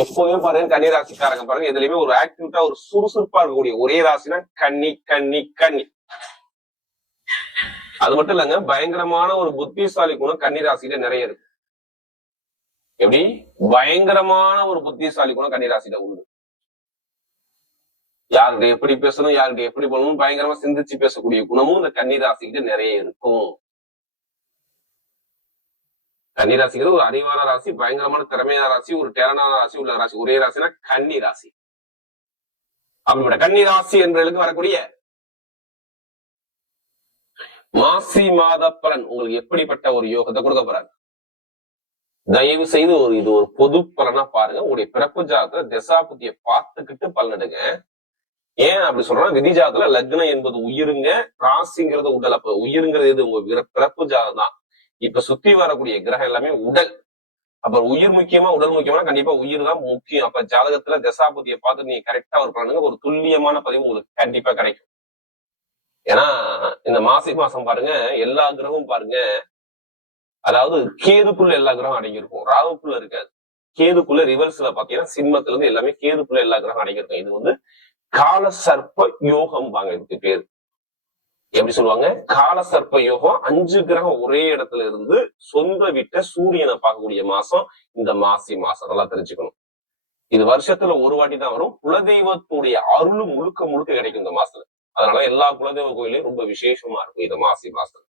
எப்போதுமே பாருங்க கன்னி ராசிக்காரங்க பாருங்க எதுலயுமே ஒரு ஆக்டிவிட்டா ஒரு சுறுசுறுப்பா இருக்கக்கூடிய ஒரே ராசினா கன்னி கன்னி கன்னி. அது மட்டும் இல்லங்க, பயங்கரமான ஒரு புத்திசாலி குணம் கன்னி ராசியில நிறைய இருக்கு. எப்படி பயங்கரமான ஒரு புத்திசாலி குணம் கன்னி ராசியில உண்டு. யாருடைய எப்படி பேசணும், யாருடைய எப்படி போகணும் பயங்கரமா சிந்திச்சு பேசக்கூடிய குணமும் இந்த கன்னி ராசிக்கிட்ட நிறைய இருக்கும். கன்னி ராசிங்கிறது ஒரு அறிவான ராசி, பயங்கரமான திறமையான ராசி, ஒரு டேலண்டான ராசி உள்ள ராசி ஒரே ராசினா கன்னி ராசி. அப்படிப்பட்ட கன்னி ராசி என்பவர்களுக்கு வரக்கூடிய மாசி மாத பலன் உங்களுக்கு எப்படிப்பட்ட ஒரு யோகத்தை கொடுக்க போறாங்க. தயவு செய்து இது ஒரு பொது பலனா பாருங்க. உங்களுடைய பிறப்பு ஜாதகத்துல தசாபுத்திய பார்த்துக்கிட்டு பலனிடுங்க. ஏன் அப்படி சொல்றோம்னா, விதி ஜாதகத்துல லக்னம் என்பது உயிருங்க, ராசிங்கிறது உடல். அப்ப உயிருங்கிறது எது? உங்க பிறப்பு ஜாதகம் தான். இப்ப சுத்தி வரக்கூடிய கிரகம் எல்லாமே உடல். அப்ப உயிர் முக்கியமா உடல் முக்கியமா? கண்டிப்பா உயிர் தான் முக்கியம். அப்ப ஜாதகத்துல தசாபுத்திய பார்த்து நீங்க கரெக்டா ஒரு பலனுங்க, ஒரு துல்லியமான பதிவு உங்களுக்கு கண்டிப்பா கிடைக்கும். ஏன்னா இந்த மாசி மாசம் பாருங்க, எல்லா கிரகமும் பாருங்க, அதாவது கேதுக்குள்ள எல்லா கிரகம் அடங்கியிருக்கும், ராகுக்குள்ள இருக்காது. கேதுக்குள்ள ரிவர்ஸ்ல பாத்தீங்கன்னா சிம்மத்துல இருந்து எல்லாமே கேதுக்குள்ள எல்லா கிரகம் அடங்கியிருக்கும். இது வந்து கால சர்ப்ப யோகம் வாங்க, இதுக்கு பேரு. எப்படி சொல்லுவாங்க? கால சர்ப்ப யோகம். 5 கிரகம் ஒரே இடத்துல இருந்து சொந்த வீட்டை சூரியனை பார்க்கக்கூடிய மாசம் இந்த மாசி மாசம். நல்லா தெரிஞ்சுக்கணும். இது வருஷத்துல ஒரு வாட்டி தான் வரும். குலதெய்வத்துடைய அருள் முழுக்க முழுக்க கிடைக்கும் இந்த மாசத்துல. அதனால எல்லா குலதெய்வ கோயிலையும் ரொம்ப விசேஷமா இருக்கும் இந்த மாசி மாசம்.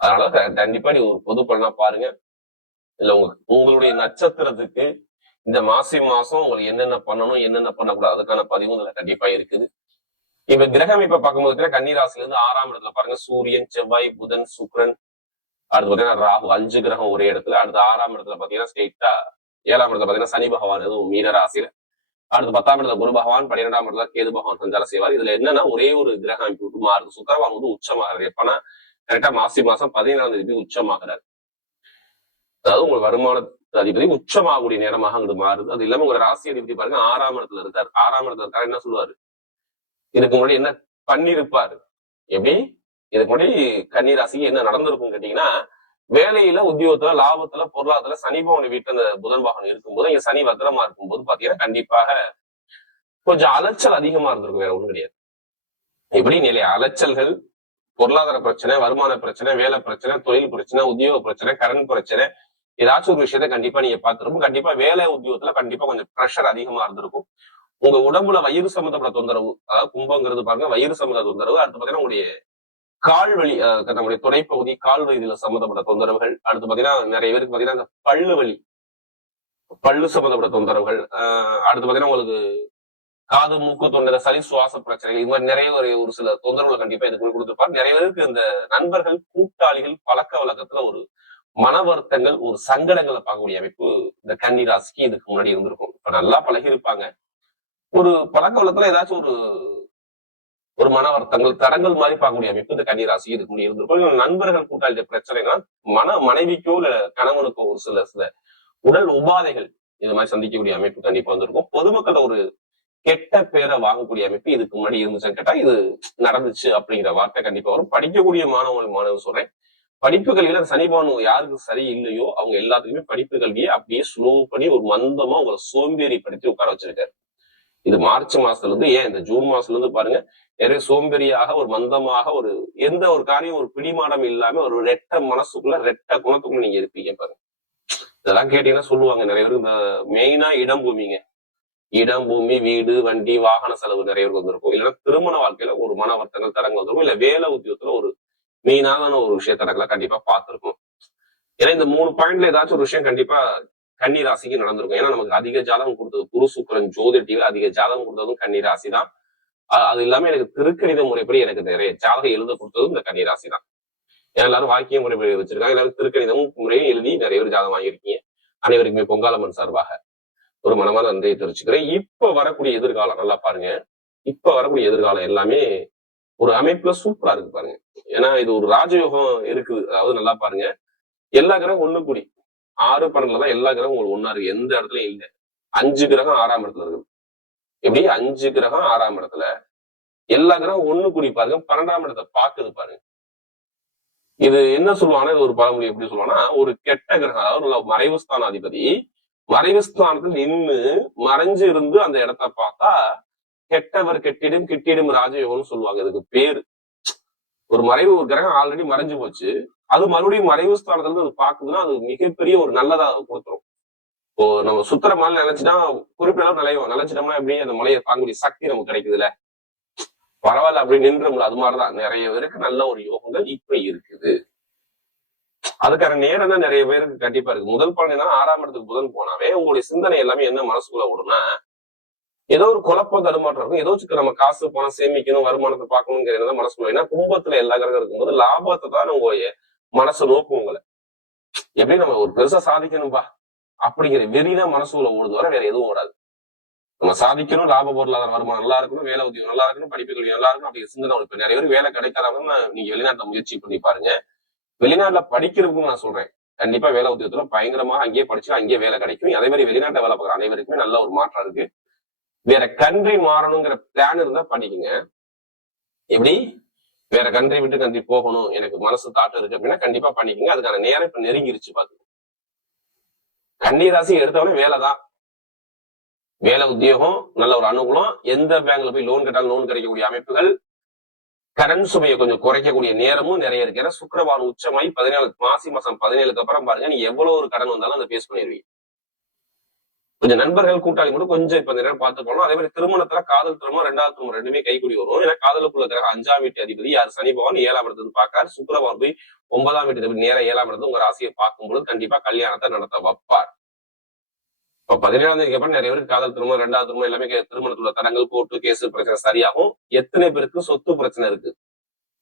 அதனால கண்டிப்பா நீ ஒரு பொது பலனா பாருங்க. இல்ல உங்களுடைய நட்சத்திரத்துக்கு இந்த மாசி மாசம் உங்களுக்கு என்னென்ன பண்ணணும், என்னென்ன பண்ணக்கூடாது, அதுக்கான பதிவும் இதுல கண்டிப்பா இருக்குது. இப்ப கிரகம் இப்ப பார்க்கும்போது கன்னிராசில இருந்து 6ஆம் இடத்துல பாருங்க, சூரியன், செவ்வாய், புதன், சுக்கிரன், அடுத்து பாத்தீங்கன்னா ராகு, 5 கிரகம் ஒரே இடத்துல. அடுத்து 6ஆம் இடத்துல பாத்தீங்கன்னா ஸ்ட்ரெயிட்டா 7ஆம் இடத்துல பாத்தீங்கன்னா சனி பகவான் எதுவும் மீன ராசியில. அடுத்து 10ஆம் இடத்துல குரு பகவான், 12ஆம் இடத்துல கேது பகவான் சஞ்சாரம் செய்வார். இதுல என்னன்னா ஒரே ஒரு கிரகம் அமைப்பு மாறுது. சுக்கிரவான் வந்து உச்சமாகிறார். எப்பன்னா கரெக்டா மாசி மாசம் 14ஆம் தேதி உச்சமாகிறார். அதாவது உங்க வருமான அதிபதி உச்சமாகக்கூடிய நேரமாக அங்கிட்டு மாறுது. அது இல்லாம உங்க ராசி அதிபதி பாருங்க 6ஆம் இடத்துல இருக்காரு. 6ஆம் இடத்துல இருக்காரு. என்ன சொல்லுவாரு? இதுக்கு முன்னாடி என்ன பண்ணிருப்பாரு? எப்படி இதுக்கு முன்னாடி கன்னி ராசிக்கு என்ன நடந்திருக்கும் கேட்டீங்கன்னா, வேலையில, உத்தியோகத்துல, லாபத்துல, பொருளாதாரத்துல சனி பவன் வீட்டுல அந்த புதன் பகவான் இருக்கும்போது, இங்க சனி வக்ரமா இருக்கும்போது பாத்தீங்கன்னா கண்டிப்பாக கொஞ்சம் அலைச்சல் அதிகமா இருந்திருக்கும். வேற ஒண்ணும் கிடையாது. எப்படி நிலை அலைச்சல்கள், பொருளாதார பிரச்சனை, வருமான பிரச்சனை, வேலை பிரச்சனை, தொழில் பிரச்சனை, உத்தியோக பிரச்சனை, கடன் பிரச்சனை, ஏதாச்சும் ஒரு விஷயத்த கண்டிப்பா நீங்க பார்த்திருக்கும். கண்டிப்பா வேலை உத்தியோகத்துல கண்டிப்பா கொஞ்சம் ப்ரெஷர் அதிகமா இருந்திருக்கும். உங்க உடம்புல வயிறு சம்பந்தப்பட்ட தொந்தரவு, அதாவது கும்பங்கிறது பாருங்க வயிறு சம்பந்த தொந்தரவு. அடுத்து பாத்தீங்கன்னா உங்களுடைய கால்வலி, நம்முடைய துணைப்பகுதி கால்வலியில சம்பந்தப்பட்ட தொந்தரவுகள். அடுத்து பாத்தீங்கன்னா நிறைய பேருக்கு பாத்தீங்கன்னா பல்லு வலி, பல்லு சம்பந்தப்பட்ட தொந்தரவுகள். அடுத்து பாத்தீங்கன்னா உங்களுக்கு காது, மூக்கு, தொண்டை, சளி, சுவாச பிரச்சனைகள், இது மாதிரி நிறைய ஒரு சில தொந்தரவுகளை கண்டிப்பா இதுக்கு கொடுத்துருப்பாரு. நிறைய பேருக்கு இந்த நண்பர்கள், கூட்டாளிகள், பழக்க வழக்கத்துல ஒரு மன வருத்தங்கள், ஒரு சங்கடங்களை பார்க்கக்கூடிய அமைப்பு இந்த கன்னி ராசிக்கு இதுக்கு முன்னாடி இருந்திருக்கும். இப்ப நல்லா பழகி இருப்பாங்க. ஒரு பழக்க வழக்கத்துல ஏதாச்சும் ஒரு மன வருத்தங்கள், தடங்கள் மாதிரி பார்க்கக்கூடிய அமைப்பு இந்த கன்னி ராசி இதுக்கு முன்னாடி இருந்திருக்கும். நண்பர்கள், கூட்டாளி பிரச்சனைனா மனைவிக்கோ இல்ல கணவனுக்கோ ஒரு சில உடல் உபாதைகள் இது மாதிரி சந்திக்கக்கூடிய அமைப்பு கண்டிப்பா வந்திருக்கும். பொதுமக்கள ஒரு கெட்ட பேரை வாங்கக்கூடிய அமைப்பு இதுக்கு முன்னாடி இருந்துச்சுன்னு கேட்டா இது நடந்துச்சு அப்படிங்கிற வார்த்தை கண்டிப்பா வரும். படிக்கக்கூடிய மாணவன் சொல்றேன், படிப்பு கல்வியில சனி பகவான் யாருக்கு சரி இல்லையோ அவங்க எல்லாத்துக்குமே படிப்பு கல்வியை அப்படியே ஸ்லோ பண்ணி ஒரு மந்தமா உங்களை சோம்பேறி படுத்தி உட்கார வச்சிருக்காரு. இது மார்ச் மாசத்துல இருந்து, ஏன் இந்த ஜூன் மாசத்துல இருந்து பாருங்க, நிறைய சோம்பேறியாக, ஒரு மந்தமாக, ஒரு எந்த ஒரு காரியம் ஒரு பிடிமாடம் இல்லாம ஒரு ரெட்ட மனசுக்குள்ள ரெட்ட குணத்துக்குள்ள நீங்க இருப்பீங்க பாருங்க. இதெல்லாம் கேட்டீங்கன்னா சொல்லுவாங்க நிறைய பேருக்கு, இந்த மெயினா இடம் பூமிங்க, இடம், பூமி, வீடு, வண்டி, வாகன செலவு நிறைய பேருக்கு வந்திருக்கும். இல்லைன்னா திருமண வாழ்க்கையில ஒரு மன வருத்தங்கள், தரங்கள் வந்திருக்கும். இல்ல வேலை உத்தியோகத்துல ஒரு மெயினான ஒரு விஷயத்தடங்களை கண்டிப்பா பார்த்திருக்கும். ஏன்னா இந்த 3 பாயிண்ட்ல ஏதாச்சும் ஒரு விஷயம் கண்டிப்பா கன்னி ராசிக்கு நடந்திருக்கும். ஏன்னா நமக்கு அதிக ஜாதகம் கொடுத்தது குரு சுக்கிரன் ஜோதிடத்தில் அதிக ஜாதகம் கொடுத்ததும் கன்னி ராசி தான். அது இல்லாம எனக்கு திருக்கணித முறைப்படி எனக்கு நிறைய ஜாதகம் எழுத கொடுத்ததும் இந்த கன்னி ராசி தான். ஏன்னா எல்லாரும் வாக்கிய முறைப்படி வச்சிருக்காங்க. எல்லாரும் திருக்கணிதமும் முறையும் எழுதி நிறைய பேர் ஜாதகம் வாங்கியிருக்கீங்க. அனைவருக்குமே பொங்காலம்மன் சார்பாக ஒரு மனமான நன்றியை தெரிவிச்சுக்கிறேன். இப்ப வரக்கூடிய எதிர்காலம் நல்லா பாருங்க. இப்ப வரக்கூடிய எதிர்காலம் எல்லாமே ஒரு அமைப்புல சூப்பரா இருக்கு பாருங்க. ஏன்னா இது ஒரு ராஜயோகம் இருக்குது. அதாவது நல்லா பாருங்க, எல்லா கிரகம் ஒண்ணு கூடி 6, 12தான் எல்லா கிரகம் உங்களுக்கு ஒன்னா இருக்கு. எந்த இடத்துலயும் இல்லை. 5 கிரகம் 6ஆம் இடத்துல இருக்கு. எப்படி 5 கிரகம் 6ஆம் இடத்துல எல்லா கிரகம் ஒண்ணு கூடி பாருங்க, 12ஆம் இடத்தை பாக்குது பாருங்க. இது என்ன சொல்லுவாங்கன்னா, இது ஒரு பழமொழி எப்படி சொல்லுவாங்கன்னா, ஒரு கெட்ட கிரகம், அதாவது மறைவு ஸ்தானாதிபதி மறைவு ஸ்தானத்தில் நின்று மறைஞ்சு இருந்து அந்த இடத்த பார்த்தா கெட்டவர் கெட்டிடும் கிட்டிடும் ராஜயோகம்னு சொல்லுவாங்க. இதுக்கு பேரு. ஒரு மறைவு ஒரு கிரகம் ஆல்ரெடி மறைஞ்சு போச்சு, அது மறுபடியும் மறைவு ஸ்தானத்துல இருந்து அது பாக்குதுன்னா அது மிகப்பெரிய ஒரு நல்லதா கொடுத்துரும். இப்போ நம்ம சுத்திர மலை நினைச்சுன்னா குறிப்பிட்ட அளவு நினைச்சிட்டோம்னா எப்படி அந்த மலையை தாங்கக்கூடிய சக்தி நமக்கு கிடைக்குதுல்ல, பரவாயில்ல அப்படி நின்றோம்ல. அது மாதிரிதான் நிறைய பேருக்கு நல்ல ஒரு யோகங்கள் இப்ப இருக்குது. அதுக்கான நேரம் தான் நிறைய பேருக்கு கண்டிப்பா இருக்கு. முதல் பலன் என்னன்னா 6ஆம் இடத்துக்கு புதன் போனாவே உங்களுடைய சிந்தனை எல்லாமே என்ன மனசுக்குள்ள விடும்னா, ஏதோ ஒரு குழப்பம் தடுமாற்றம் இருக்கும். ஏதோ நம்ம காசு பணம் சேமிக்கணும், வருமானத்தை பார்க்கணுங்கிறது மனசுக்குள்ள. ஏன்னா கும்பத்துல எல்லா கிரகம் இருக்கும்போது லாபத்தை தான் உங்களுடைய மனசு நோக்கும் உங்களை. எப்படி நம்ம ஒரு பெருசா சாதிக்கணும்பா அப்படிங்கிற வெறிதான் மனசுக்குள்ள ஓடுது, வர வேற எதுவும் ஓடாது. நம்ம சாதிக்கணும், லாப பொருளாதார வருமானம் நல்லா இருக்கணும், வேலை உத்தியோகம் நல்லா இருக்கணும், படிப்பு கல்வி நல்லா இருக்கணும் அப்படிங்கிற சிந்தனை. இப்ப நிறைய பேர் வேலை கிடைக்காதவங்க நீங்க வெளிநாட்டுல முயற்சி பண்ணி பாருங்க. வெளிநாட்டுல படிக்கிறதுக்கு நான் சொல்றேன், கண்டிப்பா வேலை உத்தியோகத்துல பயங்கரமாக அங்கேயே படிச்சு அங்கேயே வேலை கிடைக்கும். அதே மாதிரி வெளிநாட்டை வேலை பார்க்குற அனைவருக்குமே நல்ல ஒரு மாற்றம் இருக்கு. வேற கண்ட்ரி மாறணுங்கிற பிளான் இருந்தா பண்ணிக்கங்க. எப்படி வேற கண்ட்ரி விட்டு கண்ட்ரி போகணும் எனக்கு மனசு தாட்டு இருக்கு அப்படின்னா கண்டிப்பா பண்ணிக்கங்க. அதுக்கான நேரம் இப்ப நெருங்கிருச்சு. பாத்து கன்னி ராசி எடுத்தவொடனே வேலைதான், வேலை உத்தியோகம் நல்ல ஒரு அனுகூலம். எந்த பேங்க்ல போய் லோன் கேட்டாலும் லோன் கிடைக்கக்கூடிய அமைப்புகள், கடன் சுமையை கொஞ்சம் குறைக்கக்கூடிய நேரமும் நிறைய இருக்கு. ஏன்னா சுக்கிரவான் உச்சமாயி 17 மாசம் 17க்கு அப்புறம் பாருங்க, நீங்க எவ்வளவு ஒரு கடன் வந்தாலும் அதை பேஸ் பண்ணிடுவீங்க. கொஞ்சம் நண்பர்கள் கூட்டாளி கூட கொஞ்சம் இப்ப நேரம் பார்த்து போனோம். அதே மாதிரி திருமணத்துல காதல் திருமணம் 2வது திருமணம் ரெண்டுமே கைக்கூடி வரும். ஏன்னா காதலுக்குள்ள கிரகம் 5ஆம் வீட்டு அதிபதி யார் சனி பகவான் 7ஆம் இடத்துல பாக்காரு. சுக்கிரவான் போய் 9ஆம் வீட்டு நேரம் 7ஆம் இடத்துல உங்க ராசியை பார்க்கும்போது கண்டிப்பா கல்யாணத்தை நடத்த வைப்பார். இப்ப 17ஆம் தேதிக்கு அப்புறம் நிறைய பேருக்கு காதல் திருமணம் 2வது திருமணம் எல்லாமே திருமணத்துல தடங்கள் கோர்ட்டு கேஸ் பிரச்சனை சரியாகும். எத்தனை பேருக்கு சொத்து பிரச்சனை இருக்கு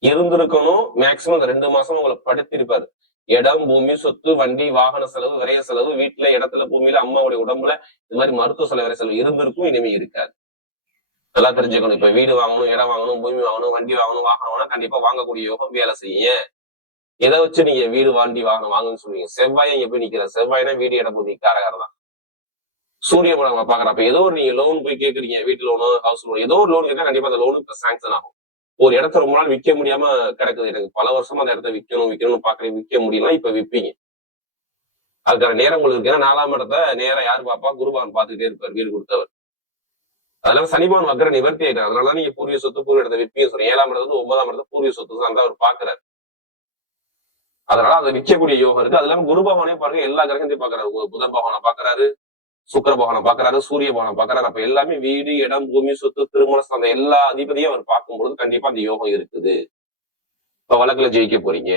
இருந்திருக்கணும். மேக்சிமம் அந்த 2 மாசம் உங்களை படுத்திருப்பாரு. இடம் பூமி சொத்து வண்டி வாகன செலவு விரைய செலவு, வீட்டுல இடத்துல பூமியில அம்மாவுடைய உடம்புல இது மாதிரி மருத்துவ செலவு விரை செலவு இருந்திருக்கும், இனிமே இருக்காது. நல்லா தெரிஞ்சுக்கணும். இப்ப வீடு வாங்கணும், இடம் வாங்கணும், பூமி வாங்கணும், வண்டி வாங்கணும், வாகனம் வாங்கணும், கண்டிப்பா வாங்கக்கூடிய யோகம் வேலை செய்ய. எதை வச்சு நீங்க வீடு வண்டி வாகனம் வாங்கணும்னு சொல்லுவீங்க? செவ்வாயை எப்படி நிக்கிற? செவ்வாய்னா வீடு இடம் பூமி காரகாரம் தான். சூரிய படம் பாக்குறப்ப ஏதோ ஒரு நீங்க லோன் போய் கேக்குறீங்க, வீட்டு லோனோ ஹவுஸ் லோன் ஏதோ ஒரு லோன் கேட்டா கண்டிப்பா அந்த லோனுக்கு சாங்ஷன் ஆகும். ஒரு இடத்த ரொம்ப நாள் விற்க முடியாம கிடக்குது, எனக்கு பல வருஷமா அந்த இடத்த விற்கணும்னு பாக்குறேன், விற்க முடியல, இப்ப விற்பீங்க. அதுக்கான நேரம் உங்களுக்கு இருக்கு. ஏன்னா 4ஆம் இடத்த நேரம் யாரு பாப்பா? குருபவன் பாத்துக்கிட்டே இருப்பார், வீடு கொடுத்தவர். அதனால சனிபவன் வக்கர நிவர்த்தி ஆயிட்டார். அதனால நீங்க பூர்வீக சொத்து பூர்வ இடத்தை விற்பீங்க சொல்றீங்க. 7ஆம் இடத்துல 9ஆம் இடத்துல பூர்வீக சொத்து தான் அவர் பாக்குறாரு. அதனால அதை விற்கக்கூடிய யோகம் இருக்கு. அது இல்லாம குரு பகவானே பாருங்க, எல்லா கிரகத்தையும் பாக்குறாரு. புதன் பகவானை பாக்குறாரு, சுக்கிர பகவானை பாக்குறாரு, சூரிய பகவானை பாக்குறாரு. அப்ப எல்லாமே வீடு இடம் பூமி சொத்து திருமணம் அந்த எல்லா அதிபதியும் அவர் பார்க்கும்பொழுது கண்டிப்பா அந்த யோகம் இருக்குது. இப்ப வழக்குல ஜெயிக்க போறீங்க,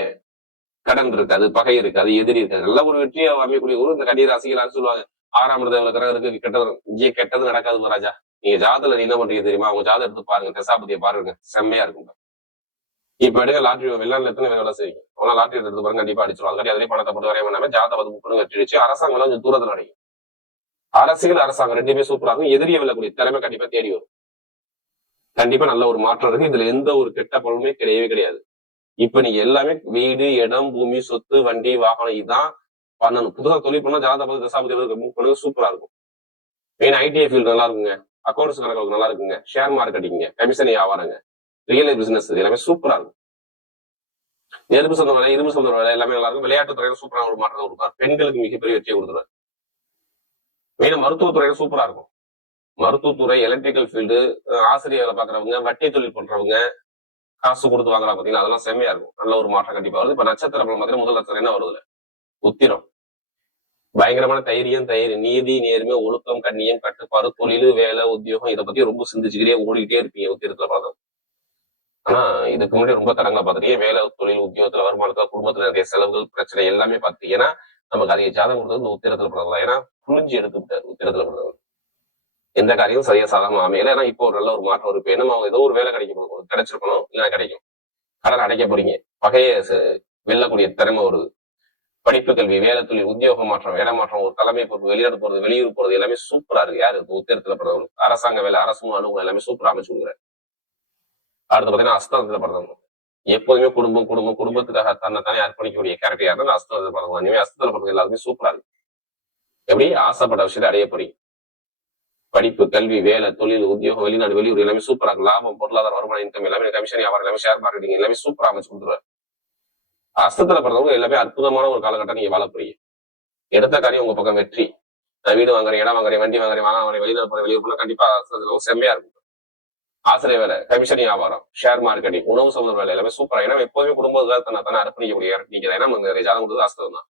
கடன் இருக்காது, பகை இருக்காது, எதிரி இருக்காது, நல்ல ஒரு வெற்றியை அமையக்கூடிய ஒரு இந்த கன்னி ராசிகள் சொல்லுவாங்க 6ஆம் இடத்துல கிரகம் இருக்கு, கெட்டது இங்கே கெட்டது நடக்காது ராஜா. நீங்க ஜாதத்துல நீ என்ன பண்றீங்க தெரியுமா? அவங்க ஜாதகம் எடுத்து பாருங்க, தசாபதியை பாருங்க, செம்மையா இருக்கும். இப்ப எடுக்க லாட்டரி வெளிநாட்டுல எத்தனை வேலை செய்யுங்க, அவனா லாட்டரி எடுத்து பாருங்க, கண்டிப்பா அடிச்சிடும். அதுக்காண்டி அதிலே பணத்தை போட்டு வரைய வேணாம ஜாதகம் புக் பண்ணி வெற்றி வச்சு அரசாங்கம் கொஞ்சம் தூரத்துல அடையும். அரசியல் அரசாங்கம் ரெண்டுமே சூப்பரா இருக்கும். எதிரியை வெல்லக்கூடிய திறமை கண்டிப்பா தேடி வரும். கண்டிப்பா நல்ல ஒரு மாற்றம் இருக்கு. இதுல எந்த ஒரு கெட்ட பலனுமே கிடையவே கிடையாது. இப்ப நீங்க எல்லாமே வீடு இடம் பூமி சொத்து வண்டி வாகனம் இதான் பண்ணணும். புதுசா தொழில் பண்ணா ஜாதக தசாபதி மூவ் பண்ணுங்க, சூப்பரா இருக்கும். மெயின் ஐடிஐ ஃபீல்டு நல்லா இருக்குங்க, அக்கௌண்ட்ஸ் கணக்கு நல்லா இருக்குங்க, ஷேர் மார்க்கெட்டிங்க, கமிஷன் வியாபாரங்க, ரியல் பிசினஸ் எல்லாமே சூப்பரா இருக்கும். நெருப்பு சொந்த வேலை, இரும்பு சொந்த வேலை எல்லாமே நல்லா இருக்கும். விளையாட்டு துறையில சூப்பரான ஒரு மாற்றம் கொடுப்பார். பெண்களுக்கு மிகப்பெரிய வெற்றியை கொடுத்துருவார். மெயினா மருத்துவத்துறையில சூப்பரா இருக்கும். மருத்துவத்துறை, எலக்ட்ரிக்கல் ஃபீல்டு, ஆசிரியர்களை பாக்குறவங்க, வட்டி தொழில் பண்றவங்க, காசு கொடுத்து வாங்குறா பாத்தீங்கன்னா அதெல்லாம் செம்மையா இருக்கும். நல்ல ஒரு மாற்றம் கண்டிப்பா வருது. இப்ப நட்சத்திர பலம் பாத்தீங்கன்னா முதல் நட்சத்திரம் என்ன வருதுல? உத்திரம். பயங்கரமான தைரியம், நீதி, நேர்மை, ஒழுக்கம், கண்ணியம், கட்டுப்பாடு, தொழில், வேலை, உத்தியோகம் இதை பத்தி ரொம்ப சிந்திச்சுக்கிட்டே ஓடிக்கிட்டே இருப்பீங்க உத்திரத்துல பார்த்தோம். ஆனா இதுக்கு முன்னாடி ரொம்ப தரங்களா பாத்துட்டீங்க. வேலை, தொழில், உத்தியோகத்துல, வருமானத்துல, குடும்பத்துல நிறைய செலவுகள் பிரச்சனை எல்லாமே பாத்தீங்கன்னா நமக்கு அதிக ஜாதகம் கொடுத்தது இந்த உத்திரத்துல படலாம். ஏன்னா புரிஞ்சு எடுத்துக்கிட்டாரு உத்திரத்துல படலாம். எந்த காரியமும் சரியா சாதகமா அமையல. ஏன்னா இப்போ ஒரு நல்ல ஒரு மாற்றம் இருக்கு. ஏன்னா அவங்க ஏதோ ஒரு வேலை கிடைக்கும், கிடைச்சிருக்கணும், இல்லைன்னா கிடைக்கும். கடன் அடைக்க போறீங்க, பகையை வெல்லக்கூடிய திறமை ஒரு படிப்பு கல்வி வேலை தொழில் உத்தியோக மாற்றம் இட மாற்றம் ஒரு தலைமை பொறுப்பு வெளிநாடு போறது வெளியூர் போறது எல்லாமே சூப்பரா இருக்கு. யாரு உத்திரத்துல பிறந்தவங்க அரசாங்க வேலை அரசு அனுகூலம் எல்லாமே சூப்பரா அமைச்சு கொடுக்குறாரு. அடுத்து பாத்தீங்கன்னா அஸ்தத்துல பிறந்தவங்க எப்போதுமே குடும்பத்துக்காக தன்னைத்தானே அர்ப்பணிக்கக்கூடிய கேரக்டர் யாருன்னா அஸ்தத்துல பிறந்தவங்க. இனிமே அஸ்தத்துல பிறந்த எல்லாருமே சூப்பரா இருக்கு. எப்படி ஆசைப்பட்ட விஷயத்தை அடைய போறீங்க. படிப்பு கல்வி வேலை தொழில் உத்தியோகம் வெளிநாடு வெளியூர் எல்லாமே சூப்பரா இருக்கு. லாபம் பொருளாதார வருமானம் இன்கம் எல்லாமே கமிஷன் வியாபாரம் எல்லாமே ஷேர் மார்க்கெட்டிங் எல்லாமே சூப்பரா அமைச்சு கொடுத்துருவாரு. அஸ்தத்துல பிறந்தவங்க எல்லாமே அற்புதமான ஒரு காலகட்டம் நீங்க வாழ போறீங்க. எடுத்த காரியம் உங்க பக்கம் வெற்றி. நான் வீடு வாங்குறேன், இடம் வாங்குறேன், வண்டி வாங்குறேன், வாங்குறேன், வெளியில போறேன், வெளியூர் போனா கண்டிப்பா செம்மையா இருக்கும். ஆசிரியர் வேலை, கமிஷன் வியாபாரம், ஷேர் மார்க்கெட்டிங், உணவு சம்பந்த வேலை எல்லாமே சூப்பரா. ஏன்னா எப்போதுமே குடும்பத்துக்காக தானே அர்ப்பணிக்கக்கூடிய ஏன்னா நிறைய ஜாதகம் கொடுத்து ஆஸ்தம் தான்.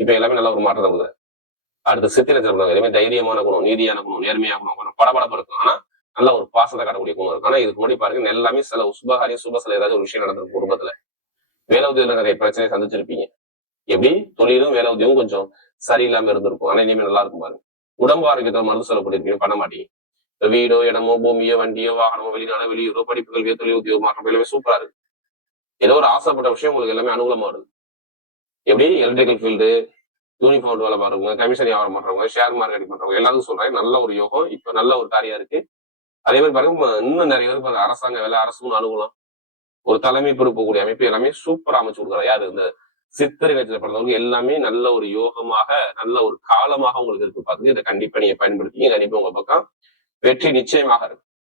இப்ப எல்லாமே நல்ல ஒரு மாற்றத்தை கொடுக்குது. அடுத்து சித்திர நட்சத்திரம் எல்லாமே தைரியமான குணம், நீதியான குணம், நேர்மையான குணம், கொஞ்சம் படபடப்பு இருக்கும். ஆனா நல்ல ஒரு பாசத்தை காட்டக்கூடிய குணம் இருக்கும். ஆனா இதுக்கு முன்னாடி பாருங்க எல்லாமே சில சுபகாரியம் சுபசில ஏதாவது ஒரு விஷயம் நடந்திருக்கும் குடும்பத்துல. வேலை உதவியில நிறைய பிரச்சனையை சந்திச்சிருப்பீங்க. எப்படி தொழிலும் வேலை உதவியும் கொஞ்சம் சரியில்லாம இருந்திருக்கும். ஆனா இனிமே நல்லா இருக்கும் பாருங்க. உடம்பு ஆரோக்கியத்தை மருந்து செலவு பண்ண மாட்டீங்க. வீடோ, இடமோ, பூமியோ, வண்டியோ, வாகனமோ, வெளிநாடோ, வெளியூரோ, படிப்பு, கல்வியோ, தொழில் உத்தியோகம் மாற்றம் எல்லாமே சூப்பரா இருக்கு. ஏதோ ஒரு ஆசைப்பட்ட விஷயம் உங்களுக்கு எல்லாமே அனுகூலமா வருது. எப்படி எலக்ட்ரிக்கல் ஃபீல்டு, யூனிஃபார்ம் வேலை பாருங்க, கமிஷன் வியாபாரம் பண்றவங்க, ஷேர் மார்க்கெட்டிங் பண்றவங்க எல்லாத்துக்கும் சொல்றேன் நல்ல ஒரு யோகம். இப்ப நல்ல ஒரு காரியம் இருக்கு. அதே மாதிரி பாருங்க இன்னும் நிறைய பேர் பாருங்க அரசாங்க வேலை, அரசுன்னு அனுகூலம், ஒரு தலைமை பொறுப்பக்கூடிய அமைப்பு எல்லாமே சூப்பரா அமைச்சு கொடுக்குறாரு. யாரு இந்த சித்திரை நட்சத்திரம் பிறந்தவங்க எல்லாமே நல்ல ஒரு யோகமாக, நல்ல ஒரு காலமாக உங்களுக்கு இருக்கு. பார்த்துட்டு இதை கண்டிப்பா நீங்க பயன்படுத்தி கண்டிப்பா உங்க பக்கம் வெற்றி நிச்சயமாக இருக்கு.